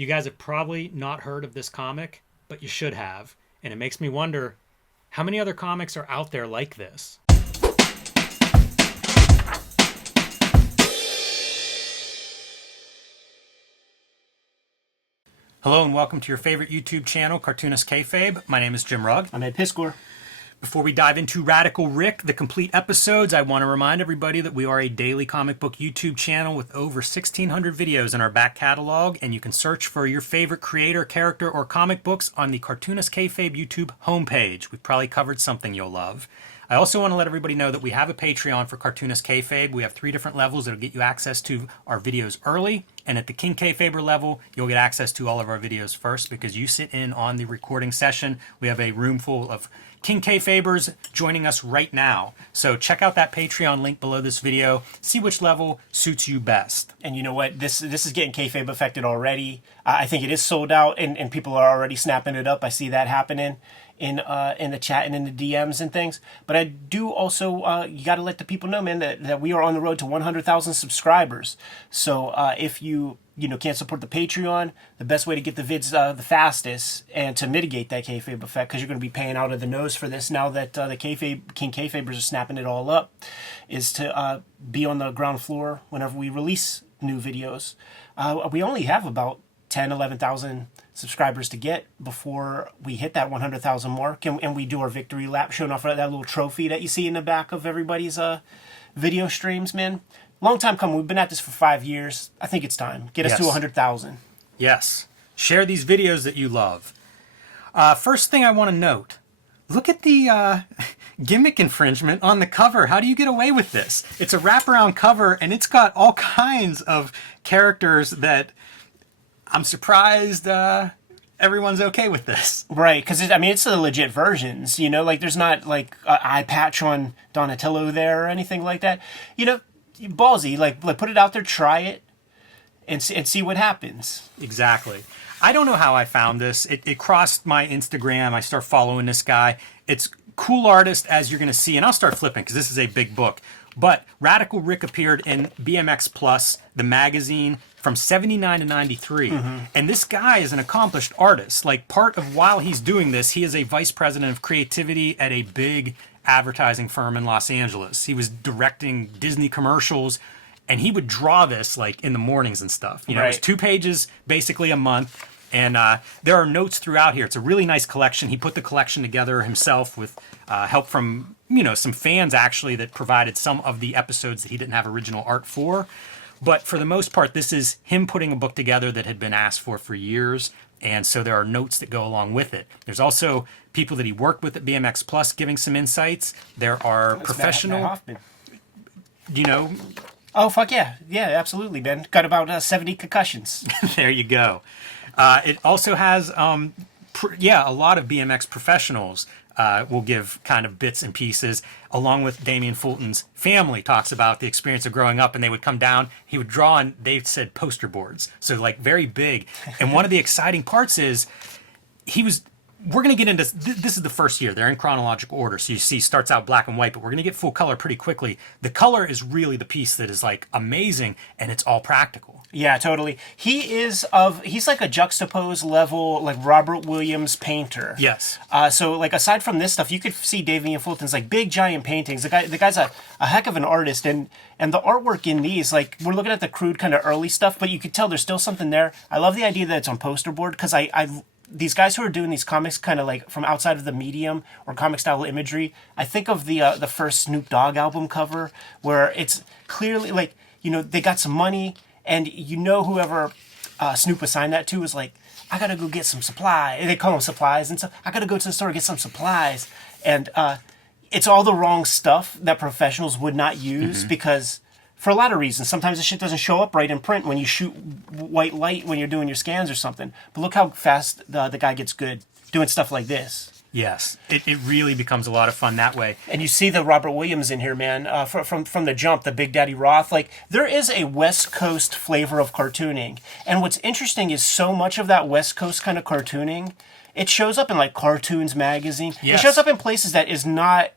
You guys have probably not heard of this comic, but you should have. And it makes me wonder, how many other comics are out there like this? Hello and welcome to your favorite YouTube channel, Cartoonist Kayfabe. My name is Jim Rugg. I'm Ed Piscor. Before we dive into Radical Rick, the complete episodes, I want to remind everybody that we are a daily comic book YouTube channel with over 1,600 videos in our back catalog, and you can search for your favorite creator, character, or comic books on the Cartoonist Kayfabe YouTube homepage. We've probably covered something you'll love. I also want to let everybody know that we have a Patreon for Cartoonist Kayfabe. We have 3 different levels that'll get you access to our videos early, and at the King Kayfaber level, you'll get access to all of our videos first because you sit in on the recording session. We have a room full of King Kayfabers joining us right now. So check out that Patreon link below this video. See which level suits you best. And you know what? This is getting kayfabe affected already. I think it is sold out, and people are already snapping it up. I see that happening in the chat and in the DMs and things. But I do also, you got to let the people know, man, that we are on the road to 100,000 subscribers. So if you can't support the Patreon, the best way to get the vids the fastest and to mitigate that kayfabe effect, because you're going to be paying out of the nose for this now that the King Kayfabers are snapping it all up, is to be on the ground floor whenever we release new videos. We only have about 10, 11,000 subscribers to get before we hit that 100,000 mark, and we do our victory lap, showing off that little trophy that you see in the back of everybody's video streams, man. Long time coming. We've been at this for 5 years. I think it's time. Get us to 100,000. Yes. Share these videos that you love. First thing I want to note, look at the gimmick infringement on the cover. How do you get away with this? It's a wraparound cover, and it's got all kinds of characters that I'm surprised everyone's okay with this. Right, because it's the legit versions. Like there's not like an eye patch on Donatello there or anything like that. Ballsy, like put it out there, try it, and see what happens. Exactly. I don't know how I found this. It crossed my Instagram. I start following this guy. It's cool artist, as you're going to see, and I'll start flipping because this is a big book. But Radical Rick appeared in BMX Plus, the magazine, from 79 to 93. And this guy is an accomplished artist. Like, part of while he's doing this, he is a vice president of creativity at a big advertising firm in Los Angeles. He was directing Disney commercials, and he would draw this like in the mornings and stuff. It was 2 pages basically a month, and there are notes throughout here. It's a really nice collection. He put the collection together himself with help from some fans actually that provided some of the episodes that he didn't have original art for. But for the most part, this is him putting a book together that had been asked for years. And so there are notes that go along with it. There's also people that he worked with at BMX Plus giving some insights. There are professional... Matt Hoffman. Do you know? Oh, fuck yeah. Yeah, absolutely, man. Got about 70 concussions. There you go. It also has, a lot of BMX professionals will give kind of bits and pieces, along with Damian Fulton's family talks about the experience of growing up, and they would come down, he would draw, and they said poster boards, so like very big. And one of the exciting parts is we're going to get into, this is the first year, they're in chronological order, so you see starts out black and white, but we're going to get full color pretty quickly. The color is really the piece that is like amazing, and it's all practical. Yeah, totally. He's like a juxtaposed level, like Robert Williams painter. Yes. So like aside from this stuff, you could see Damian Fulton's like big giant paintings. The guy's a heck of an artist, and the artwork in these, like we're looking at the crude kind of early stuff, but you could tell there's still something there. I love the idea that it's on poster board, because these guys who are doing these comics kind of like from outside of the medium or comic style imagery, I think of the first Snoop Dogg album cover, where it's clearly like, they got some money, and whoever Snoop assigned that to was like, I gotta go get some supplies. They call them supplies and stuff. I gotta go to the store and get some supplies. And it's all the wrong stuff that professionals would not use, because for a lot of reasons, sometimes the shit doesn't show up right in print when you shoot white light when you're doing your scans or something. But look how fast the guy gets good doing stuff like this. Yes, it really becomes a lot of fun that way. And you see the Robert Williams in here, man, from the jump, the Big Daddy Roth. Like, there is a West Coast flavor of cartooning. And what's interesting is so much of that West Coast kind of cartooning, it shows up in, like, Cartoons magazine. Yes. It shows up in places that is not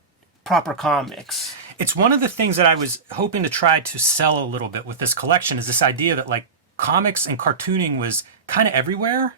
proper comics. It's one of the things that I was hoping to try to sell a little bit with this collection, is this idea that, like, comics and cartooning was kind of everywhere.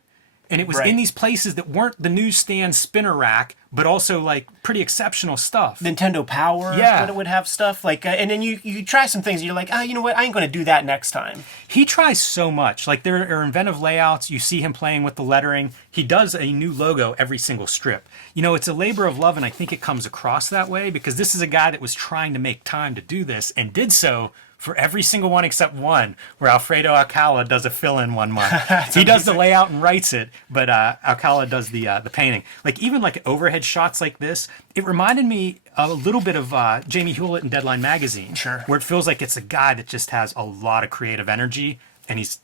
And it was Right. in these places that weren't the newsstand spinner rack, but also like pretty exceptional stuff. Nintendo Power Yeah. would have stuff like, and then you try some things and you're like, you know what, I ain't going to do that next time. He tries so much. Like there are inventive layouts. You see him playing with the lettering. He does a new logo every single strip. You know, it's a labor of love, and I think it comes across that way because this is a guy that was trying to make time to do this and did so for every single one except one, where Alfredo Alcala does a fill-in one month. He does the layout and writes it, but Alcala does the painting. Like even like overhead shots like this, it reminded me a little bit of Jamie Hewlett in Deadline magazine, Sure. where it feels like it's a guy that just has a lot of creative energy, and he's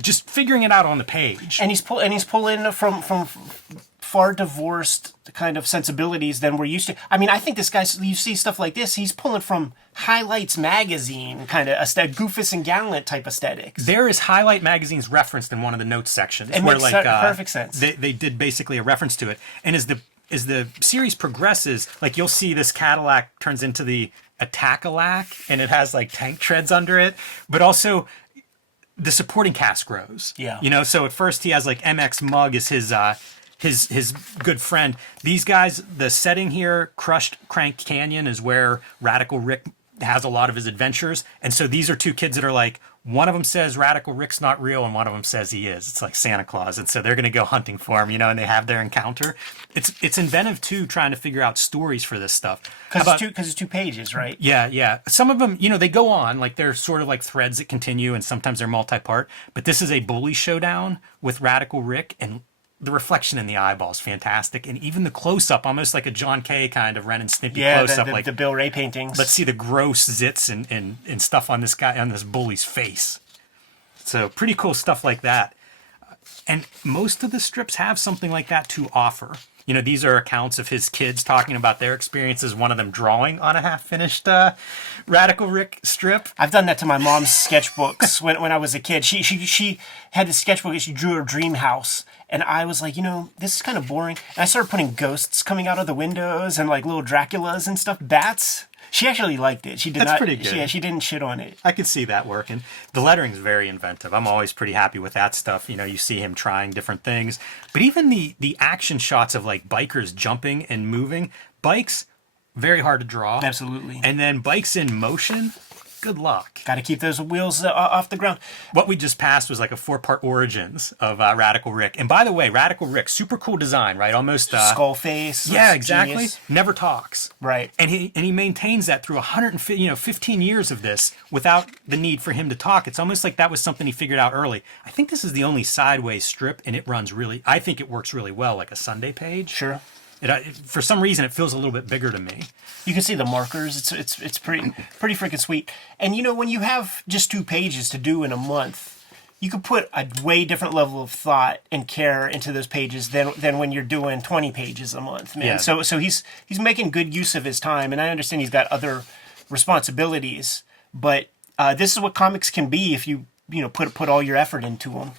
just figuring it out on the page. And he's pulling from far divorced kind of sensibilities than we're used to. I mean, I think this guy, you see stuff like this, he's pulling from Highlights magazine kind of Goofus and Gallant type aesthetics. There is Highlight magazine's referenced in one of the notes sections. It where makes like perfect sense. They did basically a reference to it. And as the series progresses, like you'll see this Cadillac turns into the Attack-a-Lack, and it has like tank treads under it, but also the supporting cast grows. Yeah. You know, so at first he has like MX Mug as his good friend. These guys, the setting here, Crushed Crank Canyon, is where Radical Rick has a lot of his adventures. And so these are two kids that are like, one of them says Radical Rick's not real, and one of them says he is. It's like Santa Claus. And so they're going to go hunting for him, you know, and they have their encounter. It's inventive, too, trying to figure out stories for this stuff. Because it's 2 pages, right? Yeah. Some of them, you know, they go on, like they're sort of like threads that continue, and sometimes they're multi-part. But this is a bully showdown with Radical Rick, and the reflection in the eyeball is fantastic, and even the close-up, almost like a John Kay kind of Ren and Stimpy close-up. Like the Bill Ray paintings. Let's see the gross zits and stuff on this guy, on this bully's face. So pretty cool stuff like that. And most of the strips have something like that to offer. You know, these are accounts of his kids talking about their experiences, one of them drawing on a half-finished Radical Rick strip. I've done that to my mom's sketchbooks when I was a kid. She had this sketchbook and she drew her dream house. And I was like, you know, this is kind of boring. And I started putting ghosts coming out of the windows and like little Draculas and stuff. Bats. She actually liked it. She did That's not. pretty good. She didn't shit on it. I could see that working. The lettering's very inventive. I'm always pretty happy with that stuff. You know, you see him trying different things. But even the action shots of like bikers jumping and moving, bikes, very hard to draw. Absolutely. And then bikes in motion, good luck. Got to keep those wheels off the ground. What we just passed was like a 4-part origins of Radical Rick. And by the way, Radical Rick, super cool design, right? Almost Skull face. Yeah, exactly. Genius. Never talks. Right. And he maintains that through 15 years of this without the need for him to talk. It's almost like that was something he figured out early. I think this is the only sideways strip, and it runs really, I think it works really well, like a Sunday page. Sure. For some reason, it feels a little bit bigger to me. You can see the markers. It's pretty freaking sweet. And you know, when you have just 2 pages to do in a month, you could put a way different level of thought and care into those pages than when you're doing 20 pages a month, man. Yeah. So he's making good use of his time, and I understand he's got other responsibilities, but this is what comics can be if you put all your effort into them.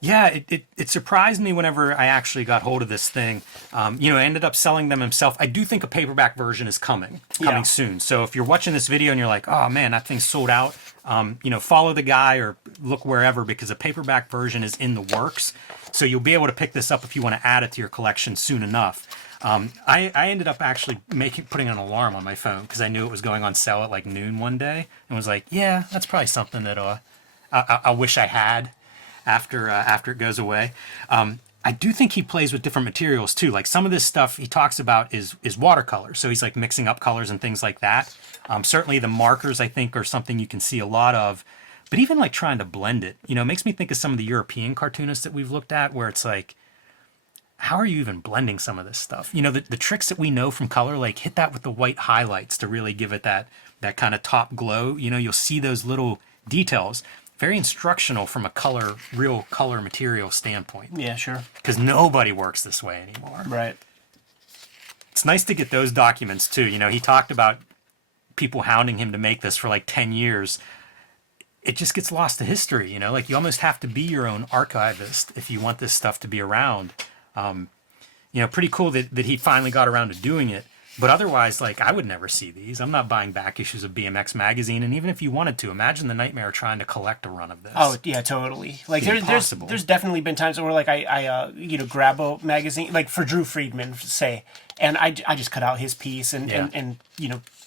Yeah, it surprised me whenever I actually got hold of this thing. Ended up selling them himself. I do think a paperback version is coming soon. So if you're watching this video and you're like, oh man, that thing's sold out, follow the guy or look wherever, because a paperback version is in the works. So you'll be able to pick this up if you want to add it to your collection soon enough. I ended up actually putting an alarm on my phone because I knew it was going on sale at like noon one day, and was like, yeah, that's probably something that I wish I had after it goes away. I do think he plays with different materials too. Like some of this stuff he talks about is watercolor. So he's like mixing up colors and things like that. Certainly the markers, I think, are something you can see a lot of. But even like trying to blend it, it makes me think of some of the European cartoonists that we've looked at, where it's like, how are you even blending some of this stuff? The tricks that we know from color, like hit that with the white highlights to really give it that kind of top glow. You'll see those little details. Very instructional from a real color material standpoint. Yeah, sure. Because nobody works this way anymore. Right. It's nice to get those documents too. He talked about people hounding him to make this for like 10 years. It just gets lost to history, like you almost have to be your own archivist if you want this stuff to be around. Pretty cool that he finally got around to doing it. But otherwise, like, I would never see these. I'm not buying back issues of BMX magazine. And even if you wanted to, imagine the nightmare of trying to collect a run of this. Oh yeah, totally. Like there's definitely been times where like I grab a magazine like for Drew Friedman say, and I just cut out his piece and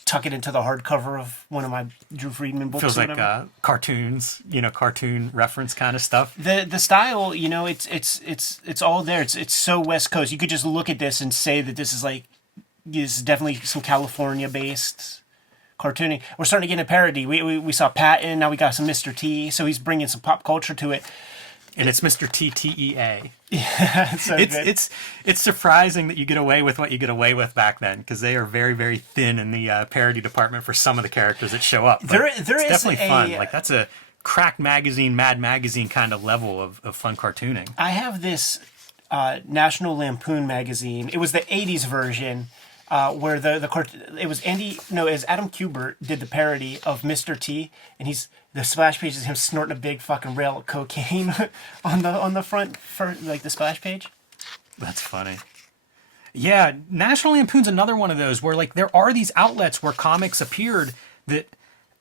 tuck it into the hardcover of one of my Drew Friedman books. Feels like cartoons, cartoon reference kind of stuff. The style, it's all there. It's so West Coast. You could just look at this and say that this is definitely some California based cartooning. We're starting to get a parody. We saw Patton, now we got some Mr. T, so he's bringing some pop culture to it. And it's Mr. TTEA. Yeah, it's surprising that you get away with what you get away with back then, because they are very, very thin in the parody department for some of the characters that show up. But it's definitely fun. Like, that's a crack magazine, Mad Magazine kind of level of fun cartooning. I have this National Lampoon magazine. It was the 80s version. Where it was Adam Kubert did the parody of Mr. T, and the splash page is him snorting a big fucking rail of cocaine on the front for like the splash page. That's funny. Yeah, National Lampoon's another one of those where like there are these outlets where comics appeared that,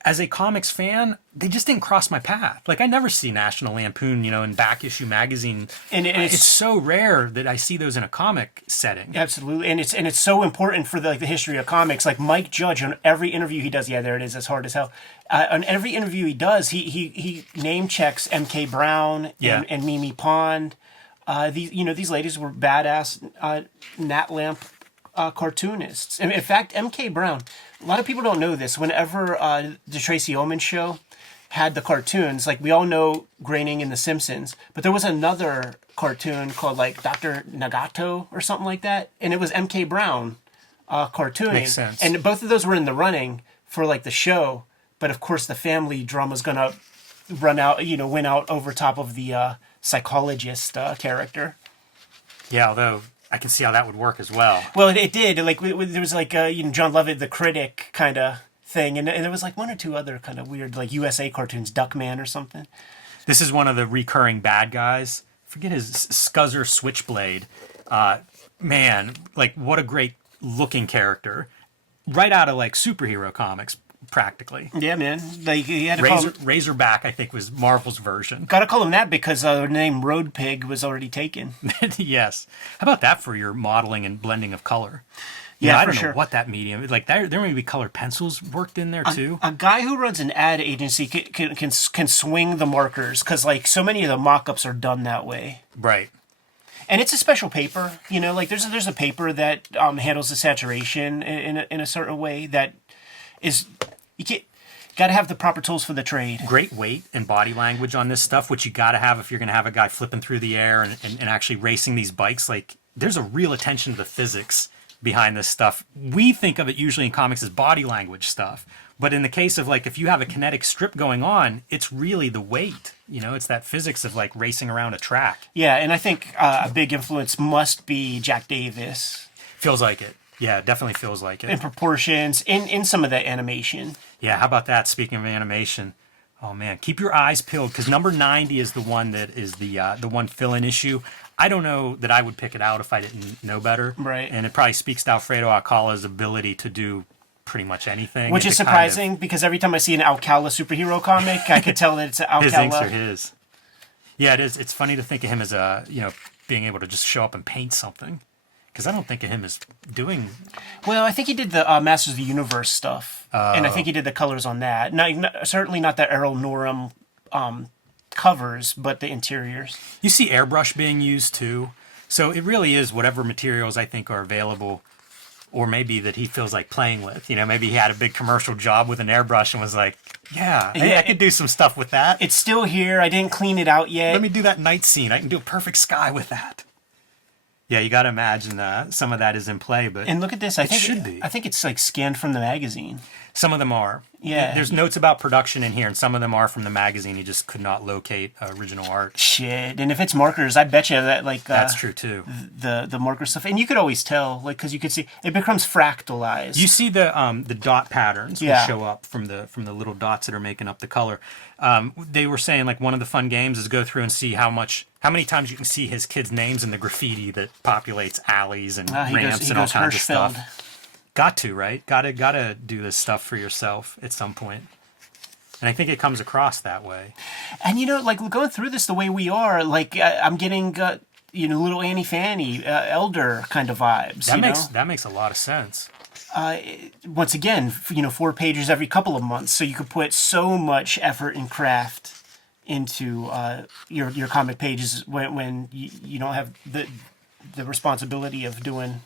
as a comics fan, they just didn't cross my path. Like, I never see National Lampoon, in back issue magazine. And it's so rare that I see those in a comic setting. Absolutely. And it's so important for the history of comics. Like Mike Judge, on every interview he does, there it is, as hard as hell. On every interview he does, he name checks M.K. Brown and Mimi Pond. These ladies were badass Nat Lamp cartoonists. In fact, M.K. Brown, a lot of people don't know this. Whenever the Tracy Ullman show had the cartoons, like we all know Groening and The Simpsons, but there was another cartoon called like Dr. Nagato or something like that, and it was M.K. Brown cartooning. Makes sense. And both of those were in the running for like the show, but of course the family drama's gonna win out over top of the psychologist character. Yeah, although I can see how that would work as well. Well, it did. Like there was like John Lovett, the critic kind of thing, and there was like one or two other kind of weird like USA cartoons, Duckman or something. This is one of the recurring bad guys. Forget his Scuzzer Switchblade. Man, like what a great looking character, right out of like superhero comics, practically. Yeah, man. Like he had to Razorback, I think, was Marvel's version. Got to call him that because the name Road Pig was already taken. Yes. How about that for your modeling and blending of color? Yeah, I don't know what that medium. Like there may be colored pencils worked in there too. A guy who runs an ad agency can swing the markers because like so many of the mock-ups are done that way. Right. And it's a special paper, like there's a paper that handles the saturation in a certain way that is got to have the proper tools for the trade. Great weight and body language on this stuff, which you got to have if you're going to have a guy flipping through the air and actually racing these bikes. Like there's a real attention to the physics behind this stuff. We think of it usually in comics as body language stuff, but in the case of like if you have a kinetic strip going on, it's really the weight. It's that physics of like racing around a track. Yeah, and I think a big influence must be Jack Davis. Feels like it. Yeah, it definitely feels like it. In proportions, in some of the animation. Yeah, how about that? Speaking of animation, oh man, keep your eyes peeled because number 90 is the one that is the one fill-in issue. I don't know that I would pick it out if I didn't know better. Right. And it probably speaks to Alfredo Alcala's ability to do pretty much anything. Which is surprising because every time I see an Alcala superhero comic, I could tell that it's Alcala. His inks are his. Yeah, it is. It's funny to think of him as being able to just show up and paint something. Because I don't think of him as doing... Well, I think he did the Masters of the Universe stuff. And I think he did the colors on that. Certainly not the Errol Norham covers, but the interiors. You see airbrush being used, too. So it really is whatever materials I think are available, or maybe that he feels like playing with. Maybe he had a big commercial job with an airbrush and was like, yeah, I could do some stuff with that. It's still here. I didn't clean it out yet. Let me do that night scene. I can do a perfect sky with that. Yeah, you got to imagine some of that is in play, but and look at this. I think it should be. I think it's like scanned from the magazine. Some of them are. Yeah. There's notes about production in here, and some of them are from the magazine. You just could not locate original art. Shit. And if it's markers, I bet you that like that's true too. The marker stuff, and you could always tell, like, because you could see it becomes fractalized. You see the dot patterns will show up from the little dots that are making up the color. They were saying like one of the fun games is go through and see how many times you can see his kids' names in the graffiti that populates alleys and ramps and all kinds of stuff. Got to, right? Gotta do this stuff for yourself at some point. And I think it comes across that way. And like going through this the way we are, like I'm getting little Annie Fanny, elder kind of vibes. That makes a lot of sense. Once again, 4 pages every couple of months, so you could put so much effort and craft into your comic pages when you don't have the responsibility of doing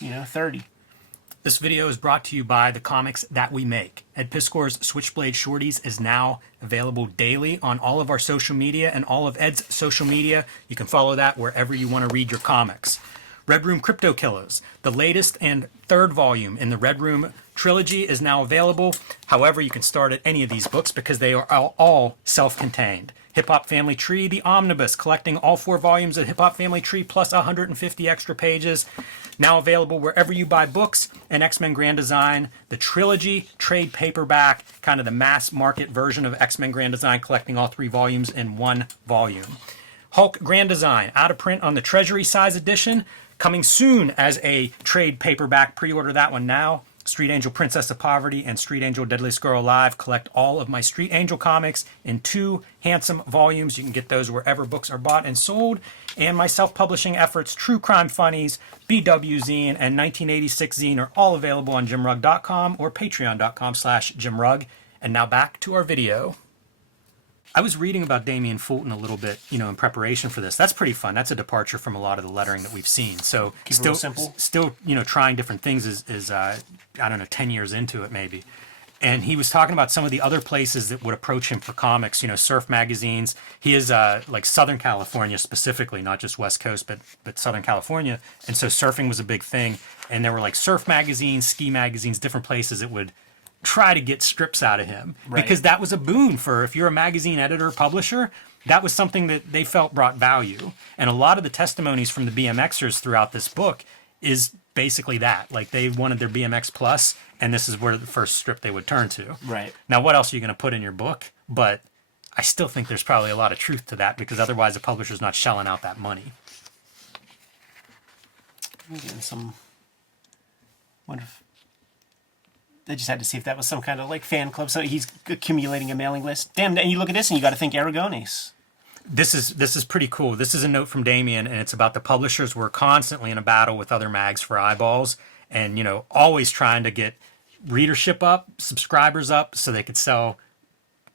30. This video is brought to you by the comics that we make. Ed Piskor's Switchblade Shorties is now available daily on all of our social media and all of Ed's social media. You can follow that wherever you want to read your comics. Red Room Crypto Killers, the latest and 3rd volume in the Red Room trilogy, is now available. However, you can start at any of these books because they are all self-contained. Hip Hop Family Tree, the Omnibus, collecting all 4 volumes of Hip Hop Family Tree plus 150 extra pages. Now available wherever you buy books. And X-Men Grand Design, the trilogy, trade paperback, kind of the mass market version of X-Men Grand Design, collecting all 3 volumes in 1 volume. Hulk Grand Design, out of print on the Treasury size edition, coming soon as a trade paperback. Pre-order that one now. Street Angel Princess of Poverty and Street Angel Deadliest Girl Alive. Collect all of my Street Angel comics in 2 handsome volumes. You can get those wherever books are bought and sold. And my self-publishing efforts, True Crime Funnies, BW Zine, and 1986 Zine are all available on jimrugg.com or patreon.com/jimrugg. And now back to our video. I was reading about Damian Fulton a little bit, in preparation for this. That's pretty fun. That's a departure from a lot of the lettering that we've seen. So Keep it real simple. Still, trying different things is 10 years into it maybe. And he was talking about some of the other places that would approach him for comics, surf magazines. He is like Southern California specifically, not just West Coast, but Southern California. And so surfing was a big thing. And there were like surf magazines, ski magazines, different places that would try to get strips out of him, because that was a boon for, if you're a magazine editor, publisher, that was something that they felt brought value. And a lot of the testimonies from the BMXers throughout this book is basically that. Like, they wanted their BMX Plus, and this is where the first strip they would turn to. Right. Now, what else are you going to put in your book? But I still think there's probably a lot of truth to that, because otherwise the publisher's not shelling out that money. I'm getting some... wonder if... I just had to see if that was some kind of like fan club. So he's accumulating a mailing list. Damn, and you look at this and you got to think Aragones. This is pretty cool. This is a note from Damien, and it's about the publishers were constantly in a battle with other mags for eyeballs, and always trying to get readership up, subscribers up, so they could sell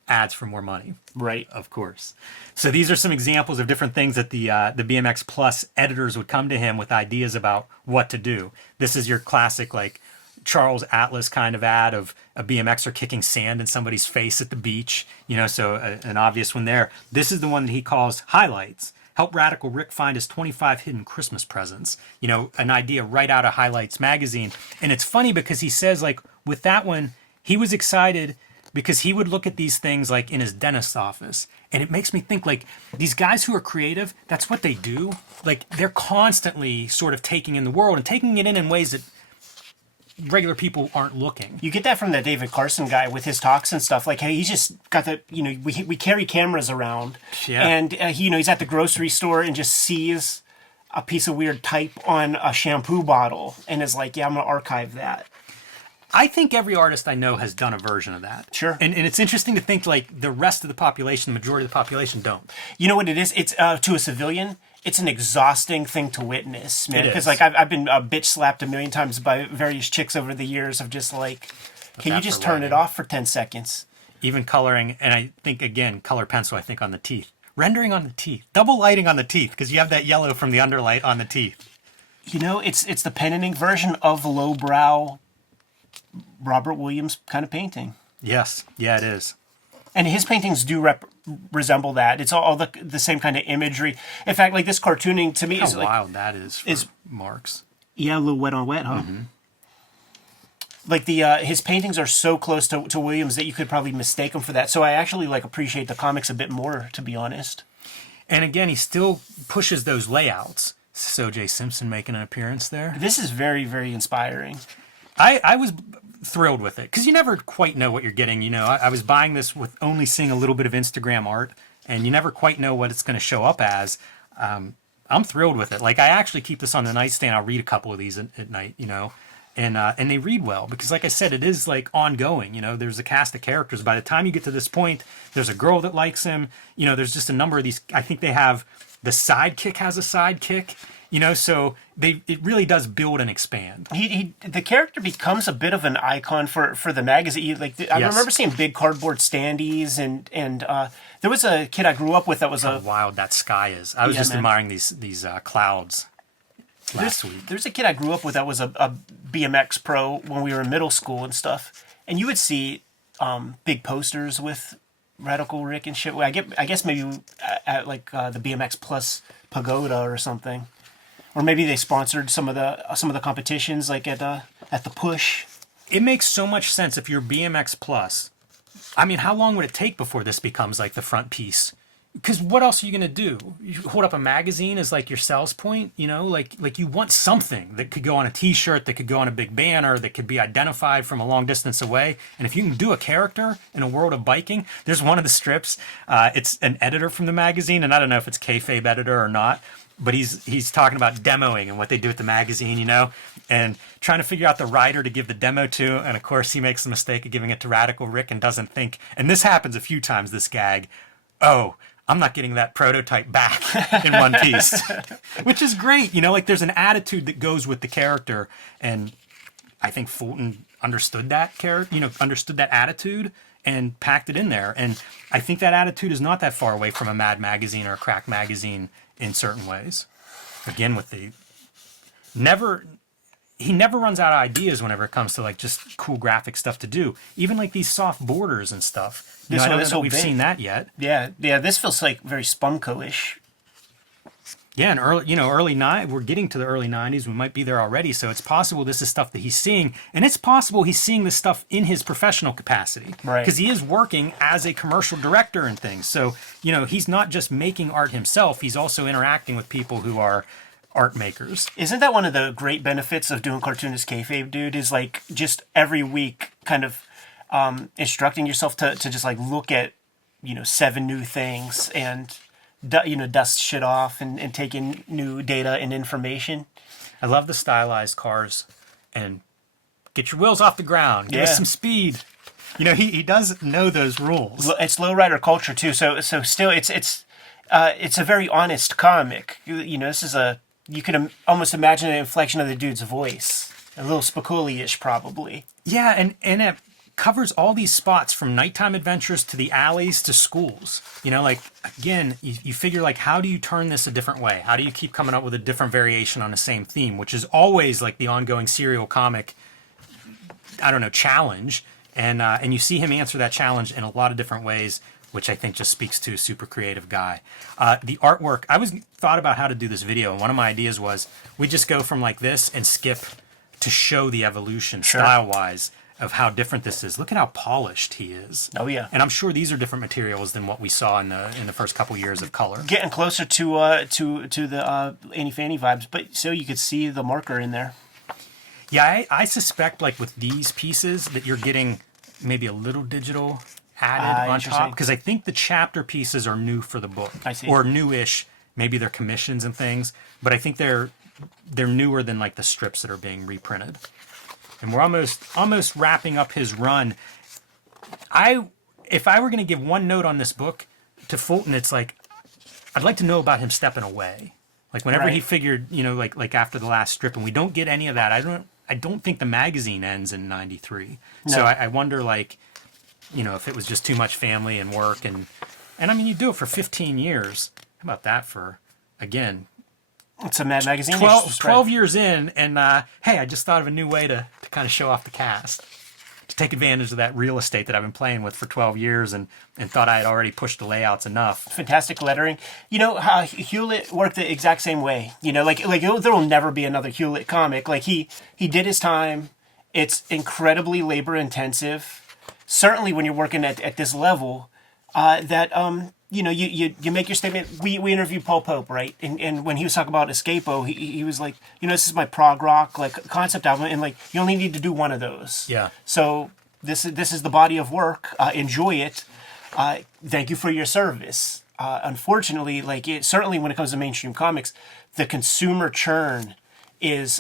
ads for more money. Right, of course. So these are some examples of different things that the BMX Plus editors would come to him with ideas about what to do. This is your classic like Charles Atlas kind of ad of a BMXer kicking sand in somebody's face at the beach, so an obvious one there. This is the one that he calls Highlights. Help Radical Rick find his 25 hidden Christmas presents. An idea right out of Highlights magazine. And it's funny because he says, like, with that one, he was excited because he would look at these things like in his dentist's office. And it makes me think, like, these guys who are creative, that's what they do. Like, they're constantly sort of taking in the world and taking it in ways that regular people aren't looking. You get that from that David Carson guy with his talks and stuff. Like, hey, he's just got the, we carry cameras around. Yeah. And, he's at the grocery store and just sees a piece of weird type on a shampoo bottle and is like, yeah, I'm going to archive that. I think every artist I know has done a version of that. Sure. And it's interesting to think, like, the rest of the population, the majority of the population don't. You know what it is? It's, to a civilian, it's an exhausting thing to witness, man. Because, like, I've been bitch slapped a million times by various chicks over the years of just, like, can you just turn it off for 10 seconds? Even coloring, and I think, again, color pencil, I think, on the teeth. Rendering on the teeth. Double lighting on the teeth, because you have that yellow from the underlight on the teeth. It's the pen and ink version of lowbrow Robert Williams kind of painting. Yes. Yeah, it is. And his paintings do resemble that. It's all the same kind of imagery. In fact, like this cartooning to me How is like... wild that is for Marx. Yeah, a little wet on wet, huh? Mm-hmm. Like his paintings are so close to Williams that you could probably mistake him for that. So I actually like appreciate the comics a bit more, to be honest. And again, he still pushes those layouts. So J. Simpson making an appearance there. This is very, very inspiring. I was thrilled with it because you never quite know what you're getting. I was buying this with only seeing a little bit of Instagram art, and you never quite know what it's going to show up as. I'm thrilled with it. Like, I actually keep this on the nightstand. I'll read a couple of these at night, and they read well because, like I said, it is like ongoing. There's a cast of characters. By the time you get to this point, there's a girl that likes him. There's just a number of these. I think they have the sidekick has a sidekick. So it really does build and expand. The character becomes a bit of an icon for the magazine. I remember seeing big cardboard standees, and there was a kid I grew up with that was How wild that sky is. I was just admiring these clouds last week. There's a kid I grew up with that was a BMX pro when we were in middle school and stuff, and you would see big posters with Radical Rick and shit. I guess maybe at the BMX Plus Pagoda or something. Or maybe they sponsored some of the competitions, like at the Push. It makes so much sense if you're BMX Plus. I mean, how long would it take before this becomes like the front piece? Because what else are you gonna do? You hold up a magazine as like your sales point, like you want something that could go on a T-shirt, that could go on a big banner, that could be identified from a long distance away. And if you can do a character in a world of biking, there's one of the strips. It's an editor from the magazine, and I don't know if it's Kayfabe editor or not. But he's talking about demoing and what they do at the magazine, and trying to figure out the writer to give the demo to. And of course, he makes the mistake of giving it to Radical Rick and doesn't think. And this happens a few times, this gag. Oh, I'm not getting that prototype back in one piece, which is great. There's an attitude that goes with the character. And I think Fulton understood that understood that attitude and packed it in there. And I think that attitude is not that far away from a Mad magazine or a Crack magazine in certain ways. Again, with he never runs out of ideas whenever it comes to like just cool graphic stuff to do. Even like these soft borders and stuff. I don't know that we've seen that yet. Yeah. This feels like very Spumco-ish. Yeah, and we're getting to the early 90s. We might be there already, so it's possible this is stuff that he's seeing, and it's possible he's seeing this stuff in his professional capacity. Right. Because he is working as a commercial director and things. So, he's not just making art himself, he's also interacting with people who are art makers. Isn't that one of the great benefits of doing Cartoonist Kayfabe, dude? Is like just every week kind of instructing yourself to just like look at, 7 new things and dust shit off and take in new data and information. I love the stylized cars and get your wheels off the ground. Give us some speed. He does know those rules. It's lowrider culture too. So still it's a very honest comic. This is you can almost imagine an inflection of the dude's voice. A little Spicoli-ish probably. Yeah, and it covers all these spots from nighttime adventures to the alleys to schools. Again, you figure like, how do you turn this a different way? How do you keep coming up with a different variation on the same theme, which is always like the ongoing serial comic, challenge. And you see him answer that challenge in a lot of different ways, which I think just speaks to a super creative guy. The artwork, I thought about how to do this video, and one of my ideas was we just go from like this and skip to show the evolution style-wise of how different this is. Look at how polished he is. Oh yeah, and I'm sure these are different materials than what we saw in the first couple years of color. Getting closer to the Annie Fanny vibes, but so you could see the marker in there. Yeah, I suspect like with these pieces that you're getting maybe a little digital added on top, because I think the chapter pieces are new for the book. I see. Or newish. Maybe they're commissions and things, but I think they're newer than like the strips that are being reprinted. And we're almost wrapping up his run. If I were going to give one note on this book to Fulton, it's like I'd like to know about him stepping away. Like whenever he figured, like after the last strip, and we don't get any of that. I don't think the magazine ends in '93. No. So I wonder, like, if it was just too much family and work, and I mean, you do it for 15 years. How about that for, again, it's a Mad magazine. 12 years in, and hey, I just thought of a new way to kind of show off the cast, to take advantage of that real estate that I've been playing with for 12 years, and thought I had already pushed the layouts enough. Fantastic lettering. How Hewlett worked the exact same way. Like there will never be another Hewlett comic. Like he did his time. It's incredibly labor intensive. Certainly when you're working at this level, you make your statement. We interviewed Paul Pope, right? And when he was talking about Escapo, he was like, this is my prog rock like concept album, and like you only need to do one of those. Yeah. So this is the body of work. Enjoy it. Thank you for your service. Unfortunately, certainly when it comes to mainstream comics, the consumer churn is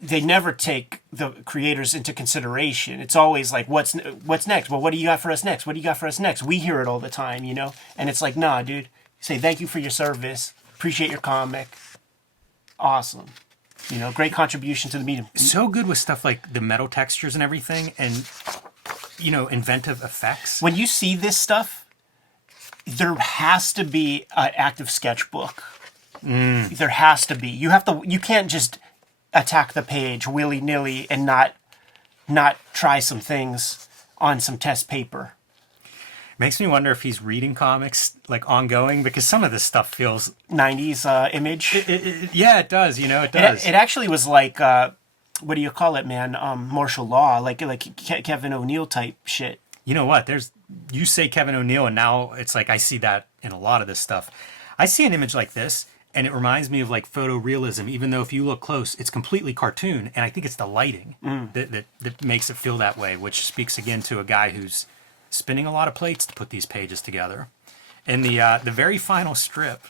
they never take the creators into consideration. It's always like, what's next? Well, what do you got for us next? What do you got for us next? We hear it all the time, you know? And it's like, nah, dude. Say thank you for your service. Appreciate your comic. Awesome. You know, great contribution to the medium. So good with stuff like the metal textures and everything, and, you know, inventive effects. When you see this stuff, there has to be an active sketchbook. There has to be. You can't just attack the page willy-nilly and not try some things on some test paper. Makes me wonder if he's reading comics like ongoing, because some of this stuff feels 90s image. Yeah, it does. You know, it does. It actually was like what do you call it, man? Martial law, like Kevin O'Neill type shit. You know what? You say Kevin O'Neill, and now it's like I see that in a lot of this stuff. I see an image like this, and it reminds me of like photorealism, even though if you look close, it's completely cartoon, and I think it's the lighting that makes it feel that way, which speaks again to a guy who's spinning a lot of plates to put these pages together. In the very final strip,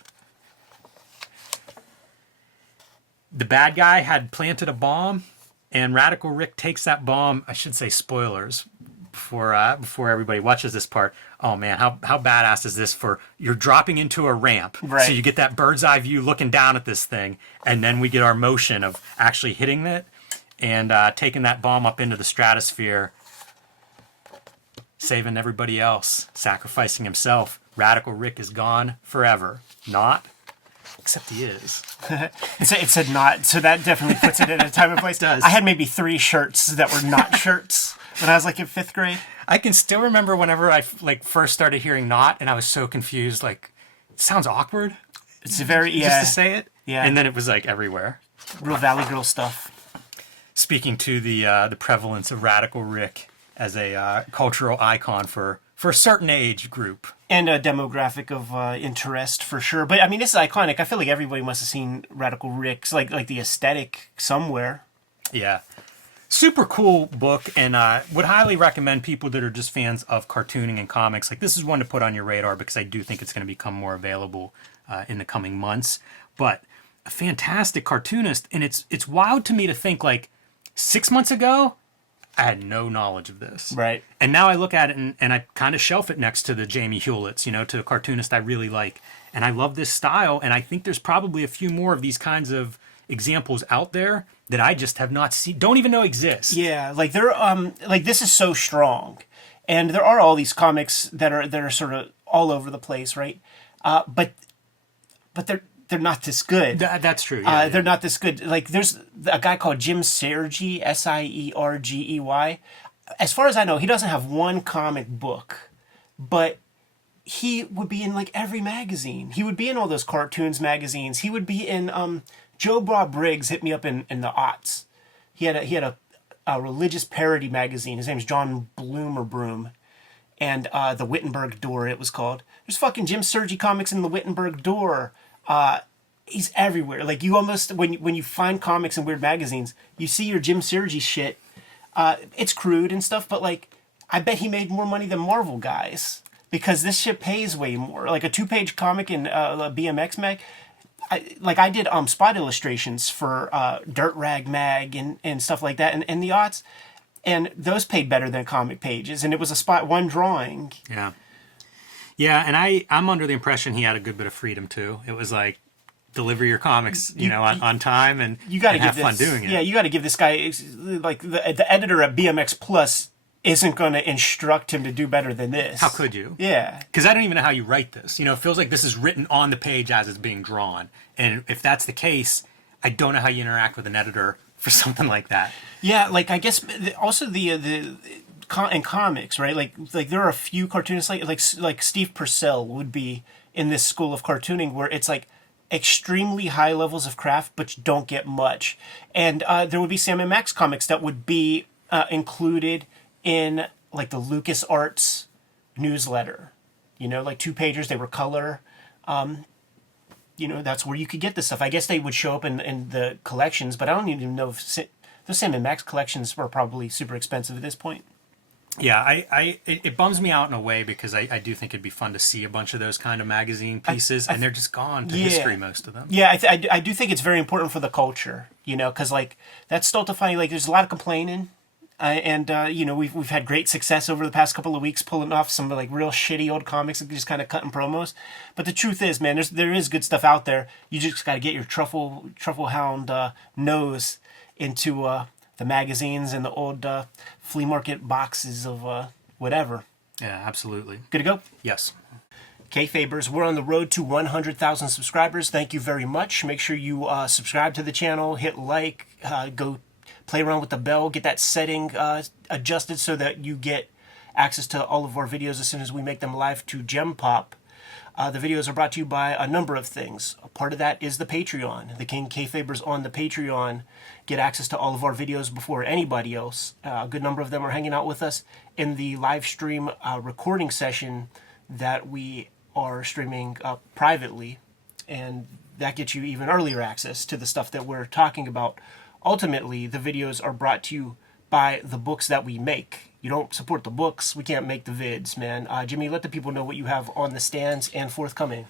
the bad guy had planted a bomb, and Radical Rick takes that bomb. I should say spoilers before everybody watches this part. Oh man, how badass is this? You're dropping into a ramp, right? So you get that bird's eye view looking down at this thing, and then we get our motion of actually hitting it and taking that bomb up into the stratosphere, saving everybody else, sacrificing himself. Radical Rick is gone forever. Not, except he is. It said not, so that definitely puts it in a time and place. Does. I had maybe 3 shirts that were not shirts when I was like in 5th grade. I can still remember whenever I like first started hearing "not," and I was so confused. Like, it sounds awkward. It's very just to say it. Yeah. And then it was like everywhere. Real Valley Girl stuff. Speaking to the prevalence of Radical Rick as a cultural icon for a certain age group and a demographic of interest for sure. But I mean, this is iconic. I feel like everybody must have seen Radical Rick's like the aesthetic somewhere. Yeah. Super cool book, and would highly recommend people that are just fans of cartooning and comics. Like, this is one to put on your radar, because I do think it's going to become more available in the coming months. But a fantastic cartoonist, and it's wild to me to think, like, 6 months ago, I had no knowledge of this. Right. And now I look at it, and I kind of shelf it next to the Jamie Hewletts, you know, to a cartoonist I really like. And I love this style, and I think there's probably a few more of these kinds of examples out there that I just have not seen, don't even know exist. Yeah, like they're like, this is so strong, and there are all these comics that are sort of all over the place, right? But they're not this good. That's true. Yeah, they're not this good. Like, there's a guy called Jim Sergey, Siergey. As far as I know, he doesn't have one comic book, but he would be in like every magazine. He would be in all those cartoons magazines. He would be in Joe Bob Briggs hit me up in the aughts. He had a religious parody magazine. His name's John Bloom or Broom. And the Wittenberg Door, it was called. There's fucking Jim Sergey comics in the Wittenberg Door. He's everywhere. Like, you almost, when you find comics in weird magazines, you see your Jim Sergey shit. It's crude and stuff, but like, I bet he made more money than Marvel guys, because this shit pays way more. Like a 2-page comic in BMX mag. I did spot illustrations for Dirt Rag Mag and stuff like that, and the aughts, and those paid better than comic pages, and it was a spot one drawing. Yeah. Yeah, and I'm under the impression he had a good bit of freedom too. It was like, deliver your comics, on time, and you got to have fun doing it. Yeah, you got to give this guy, like, the editor at BMX Plus isn't going to instruct him to do better than this. How could you? Yeah. Because I don't even know how you write this. It feels like this is written on the page as it's being drawn. And if that's the case, I don't know how you interact with an editor for something like that. Yeah, like, I guess also in comics, right? Like there are a few cartoonists like Steve Purcell would be in this school of cartooning, where it's like extremely high levels of craft, but you don't get much. And there would be Sam and Max comics that would be included in like the LucasArts newsletter, like 2-pagers. They were color. That's where you could get this stuff. I guess they would show up in the collections, but I don't even know if those Sam and Max collections were probably super expensive at this point. Yeah, it bums me out in a way because I do think it'd be fun to see a bunch of those kind of magazine pieces, and they're just gone to history, most of them. Yeah, I do think it's very important for the culture, you know, because like that's stultifying. Like, there's a lot of complaining, and you know, we've had great success over the past couple of weeks pulling off some like real shitty old comics and just kind of cutting promos. But the truth is, man, there is good stuff out there. You just got to get your truffle hound nose into the magazines and the old flea market boxes of whatever. Yeah, absolutely. Good to go? Yes. Kayfabers, we're on the road to 100,000 subscribers. Thank you very much. Make sure you subscribe to the channel, hit like, go play around with the bell, get that setting adjusted so that you get access to all of our videos as soon as we make them live to Gem Pop. The videos are brought to you by a number of things. A part of that is the Patreon. The King Kayfabers on the Patreon get access to all of our videos before anybody else. A good number of them are hanging out with us in the live stream recording session that we are streaming privately, and that gets you even earlier access to the stuff that we're talking about. Ultimately, the videos are brought to you by the books that we make. You don't support the books, we can't make the vids, man. Jimmy, let the people know what you have on the stands and forthcoming.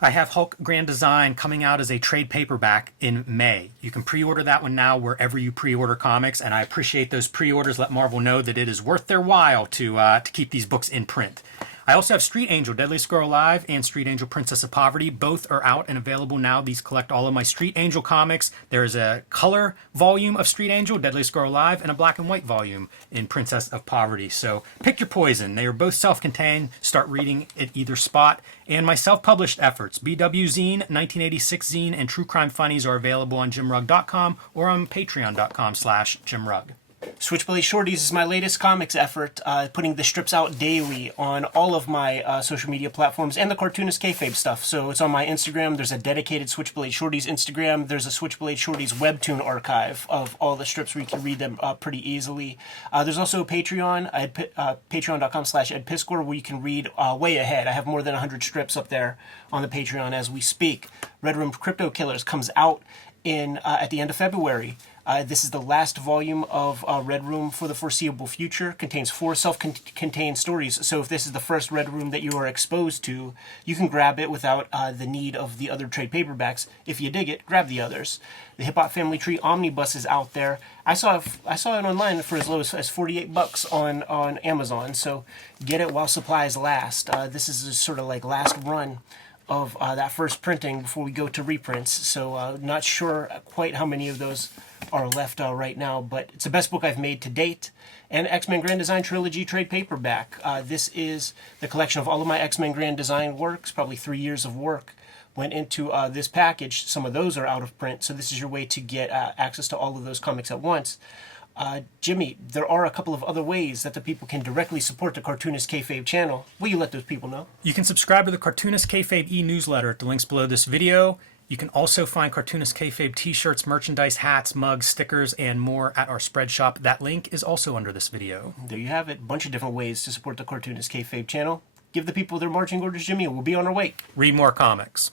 I have Hulk Grand Design coming out as a trade paperback in May. You can pre-order that one now wherever you pre-order comics, and I appreciate those pre-orders. Let Marvel know that it is worth their while to keep these books in print. I also have Street Angel, Deadliest Girl Alive, and Street Angel, Princess of Poverty. Both are out and available now. These collect all of my Street Angel comics. There is a color volume of Street Angel, Deadliest Girl Alive, and a black and white volume in Princess of Poverty. So pick your poison. They are both self-contained. Start reading at either spot. And my self-published efforts, BW Zine, 1986 Zine, and True Crime Funnies are available on jimrugg.com or on patreon.com/jimrugg. Switchblade Shorties is my latest comics effort, putting the strips out daily on all of my social media platforms and the Cartoonist Kayfabe stuff. So it's on my Instagram. There's a dedicated Switchblade Shorties Instagram. There's a Switchblade Shorties webtoon archive of all the strips where you can read them pretty easily. There's also a Patreon, patreon.com/edpiscor, where you can read way ahead. I have more than 100 strips up there on the Patreon as we speak. Red Room Crypto Killers comes out at the end of February. This is the last volume of Red Room for the foreseeable future. Contains 4 self-contained stories. So if this is the first Red Room that you are exposed to, you can grab it without the need of the other trade paperbacks. If you dig it, grab the others. The Hip Hop Family Tree Omnibus is out there. I saw it online for as low as $48 on Amazon. So get it while supplies last. This is a sort of like last run of that first printing before we go to reprints. So not sure quite how many of those are left right now, but it's the best book I've made to date. And X-Men Grand Design Trilogy trade paperback. This is the collection of all of my X-Men Grand Design works. Probably 3 years of work went into this package. Some of those are out of print, so this is your way to get access to all of those comics at once. Jimmy, there are a couple of other ways that the people can directly support the Cartoonist Kayfabe channel. Will you let those people know? You can subscribe to the Cartoonist Kayfabe e-newsletter at the links below this video. You can also find Cartoonist Kayfabe t-shirts, merchandise, hats, mugs, stickers, and more at our spread shop. That link is also under this video. There you have it. A bunch of different ways to support the Cartoonist Kayfabe channel. Give the people their marching orders, Jimmy, and we'll be on our way. Read more comics.